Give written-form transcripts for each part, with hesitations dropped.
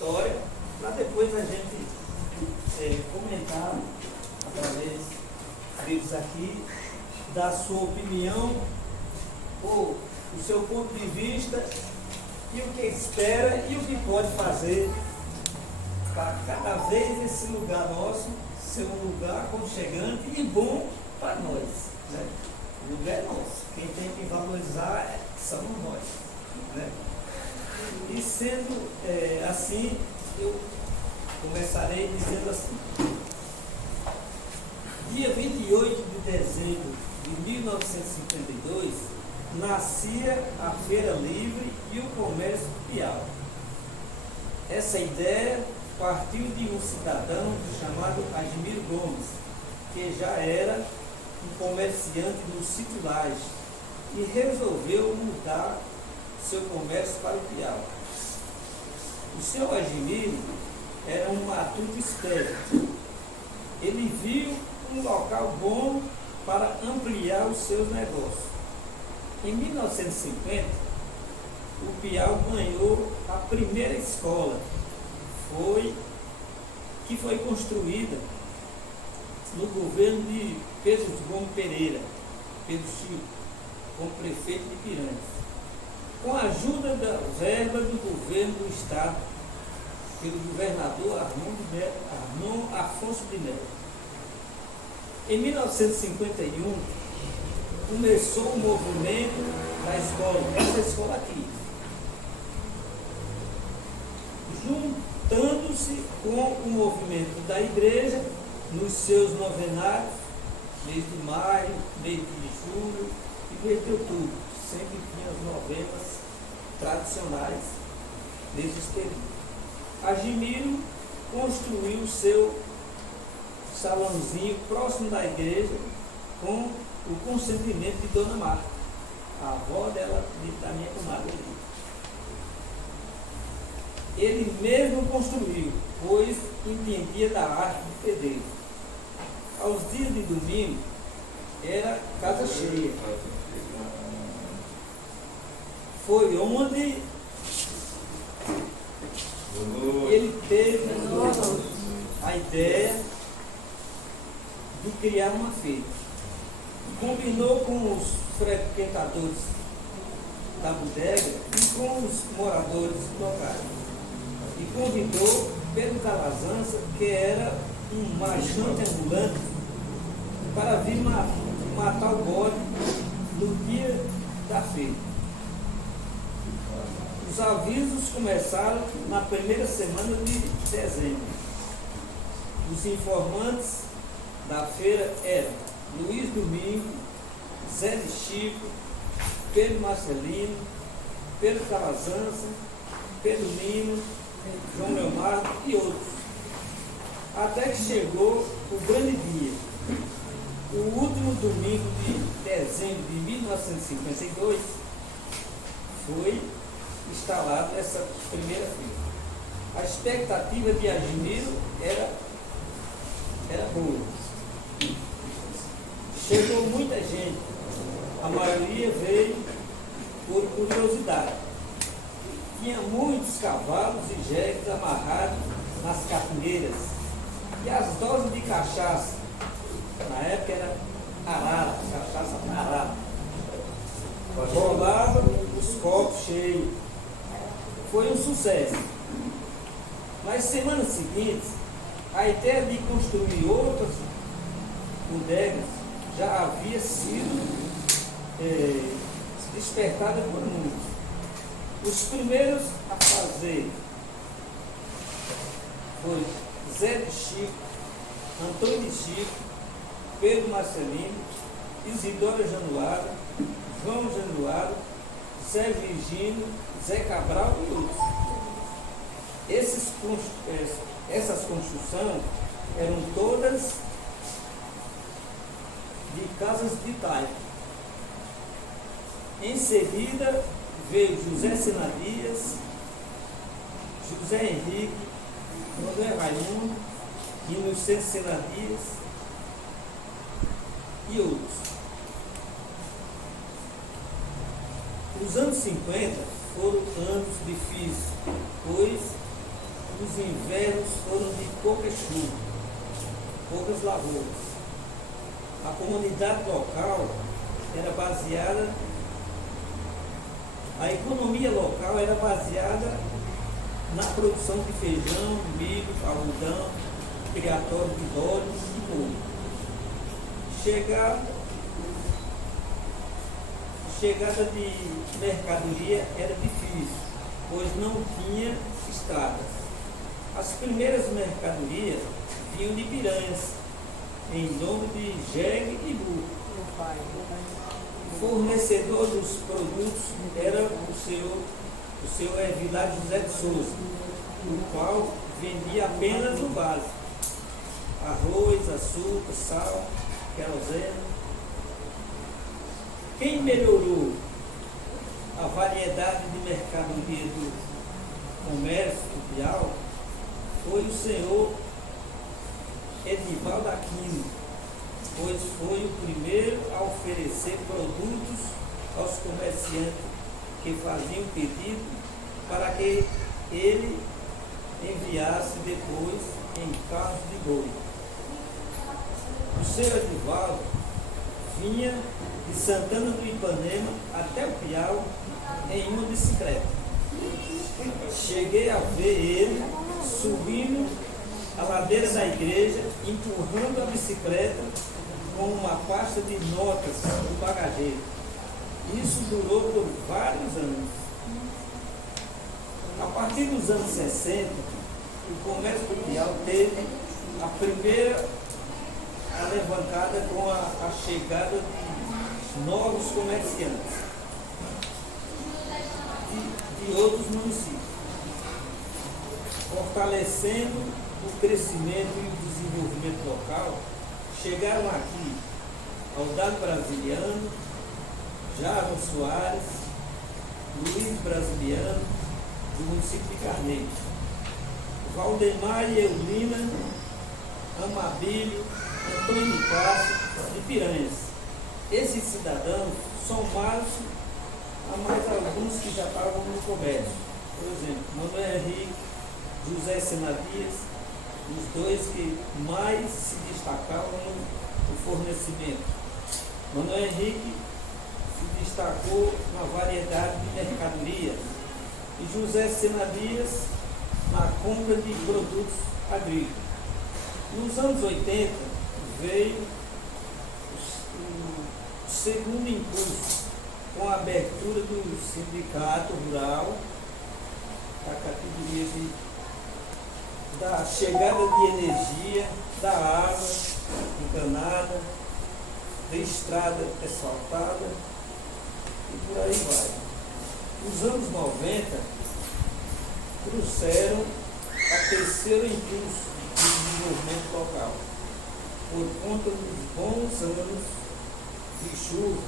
história, para depois a gente comentar através deles aqui, dar sua opinião, ou o seu ponto de vista, e o que espera e o que pode fazer para cada vez esse lugar nosso ser um lugar aconchegante e bom para nós. Né? O lugar é nosso. Quem tem que valorizar somos nós. Né? E sendo assim, eu começarei dizendo assim: dia 28 de dezembro de 1952, nascia a Feira Livre e o Comércio Piau. Essa ideia partiu de um cidadão chamado Admiro Gomes, que já era um comerciante do Sítio Laje e resolveu mudar seu comércio para o Piau. O seu Admiro era um matuto esperto. Ele viu um local bom para ampliar os seus negócios. Em 1950, o Piau ganhou a primeira escola, que foi construída no governo de Pedro Gomes Pereira, Pedro Chico, como prefeito de Piranhas, com a ajuda da verba do governo do estado, pelo governador Arnon Afonso de Melo. Em 1951, começou o movimento da escola, essa escola aqui, juntando-se com o movimento da igreja nos seus novenários, mês de maio, mês de julho e mês de outubro. Sempre tinha as novenas tradicionais desses períodos. Admiro construiu seu salãozinho próximo da igreja com o consentimento de Dona Marta, a avó dela, da minha comadre. Ele mesmo construiu, pois entendia da arte de pedreiro. Aos dias de domingo, era casa cheia. Foi onde ele teve a ideia de criar uma feira. Combinou com os frequentadores da bodega e com os moradores locais. E convidou Pedro Calazança, que era um marchante ambulante, para vir matar o bode no dia da feira. Os avisos começaram na primeira semana de dezembro. Os informantes da feira eram Luiz Domingo, Zé de Chico, Pedro Marcelino, Pedro Calazança, Pedro Lino, João Leomar e outros. Até que chegou o grande dia. O último domingo de dezembro de 1952 foi instalada essa primeira feira. A expectativa de Admiro era boa. Chegou muita gente, a maioria veio por curiosidade. Tinha muitos cavalos e jegues amarrados nas capileiras, e as doses de cachaça, na época era arara, cachaça arara, rolavam os copos cheios. Foi um sucesso. Nas semanas seguintes, a ideia de construir outras bodegas já havia sido despertada por muitos. Os primeiros a fazer foi Zé de Chico, Antônio de Chico, Pedro Marcelino, Isidora Januário, João Januário, Zé Virgínio, Zé Cabral e outros. Essas construções eram todas de casas de taipa. Em seguida veio José Senadias, José Henrique, José Raimundo, Inocêncio Senadias e outros. Os anos 50 foram anos difíceis, pois os invernos foram de pouca chuva, poucas lavouras. A comunidade local era baseada, a economia local era baseada na produção de feijão, milho, algodão, criatório de bodes e molho. Chegada de mercadoria era difícil, pois não tinha estradas. As primeiras mercadorias vinham de Piranhas, em lombo de jegue e burro. O fornecedor dos produtos era o seu Vilar José de Souza, o qual vendia apenas o básico: arroz, açúcar, sal, querosene. Quem melhorou a variedade de mercadoria do comércio do Piau foi o senhor Edivaldo Aquino, pois foi o primeiro a oferecer produtos aos comerciantes que faziam pedido para que ele enviasse depois em carros de boi. O senhor Edivaldo vinha de Santana do Ipanema até o Piau em uma bicicleta. Cheguei a ver ele subindo a ladeira da igreja, empurrando a bicicleta com uma pasta de notas no bagageiro. Isso durou por vários anos. A partir dos anos 60, o comércio do Piau teve a primeira alavancada com a chegada de novos comerciantes de outros municípios, fortalecendo o crescimento e o desenvolvimento local. Chegaram aqui Aldado Brasiliano, Jarro Soares, Luiz Brasiliano, do município de Carneiro, Valdemar e Eulina, Amabílio, Antônio Cássio, de Piranhas. Esses cidadãos somaram-se a mais alguns que já estavam no comércio. Por exemplo, Manuel Henrique, José Senadias, os dois que mais se destacavam no fornecimento. Manuel Henrique se destacou na variedade de mercadoria e José Senadias na compra de produtos agrícolas. Nos anos 80 veio o segundo impulso, com a abertura do sindicato rural, da categoria da chegada de energia, da água encanada, da estrada asfaltada e por aí vai. Os anos 90 trouxeram a terceiro impulso do desenvolvimento local, por conta dos bons anos de chuva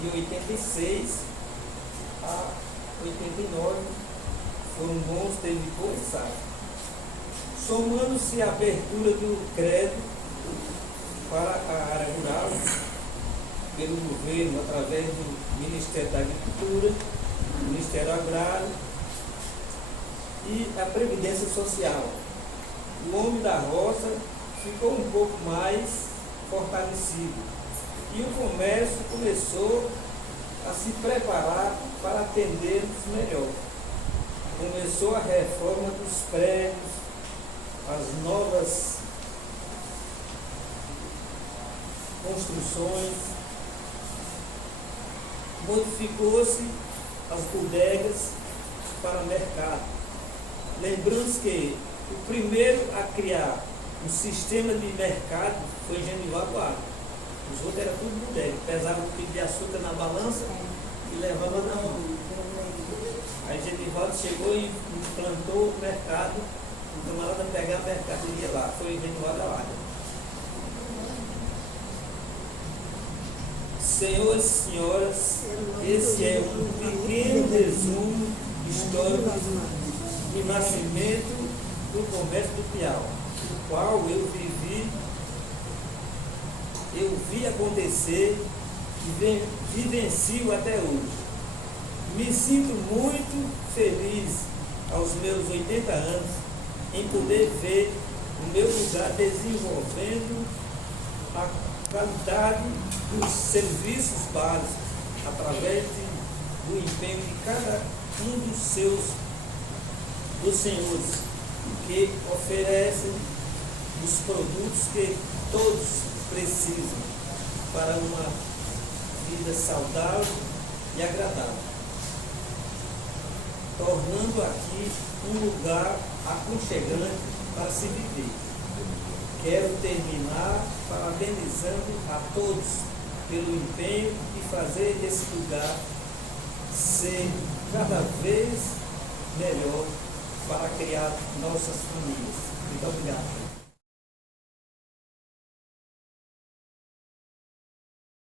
de 86 a 89, foram bons, teve boa safra. Somando-se a abertura do crédito para a área rural pelo governo através do Ministério da Agricultura, Ministério Agrário e a Previdência Social. O homem da roça ficou um pouco mais fortalecido e o comércio começou a se preparar para atender-nos melhor. Começou a reforma dos prédios, as novas construções, modificou-se as bodegas para mercado. Lembrando que o primeiro a criar um sistema de mercado foi Genivaldo Arco. Os outros eram tudo bodega, pesava um quilo de açúcar na balança e levava na mão. Aí Genivaldo chegou e implantou o mercado, o camarada pegar a mercadoria lá, foi Genivaldo Arco. Senhores e senhoras, esse é um pequeno resumo histórico do nascimento do comércio do Piau, o qual eu vi acontecer e vivencio até hoje. Me sinto muito feliz aos meus 80 anos em poder ver o meu lugar desenvolvendo a qualidade dos serviços básicos através do empenho de cada um dos senhores que oferecem os produtos que todos precisam para uma vida saudável e agradável, tornando aqui um lugar aconchegante para se viver. Quero terminar parabenizando a todos pelo empenho de fazer esse lugar ser cada vez melhor para criar nossas famílias. Muito obrigado.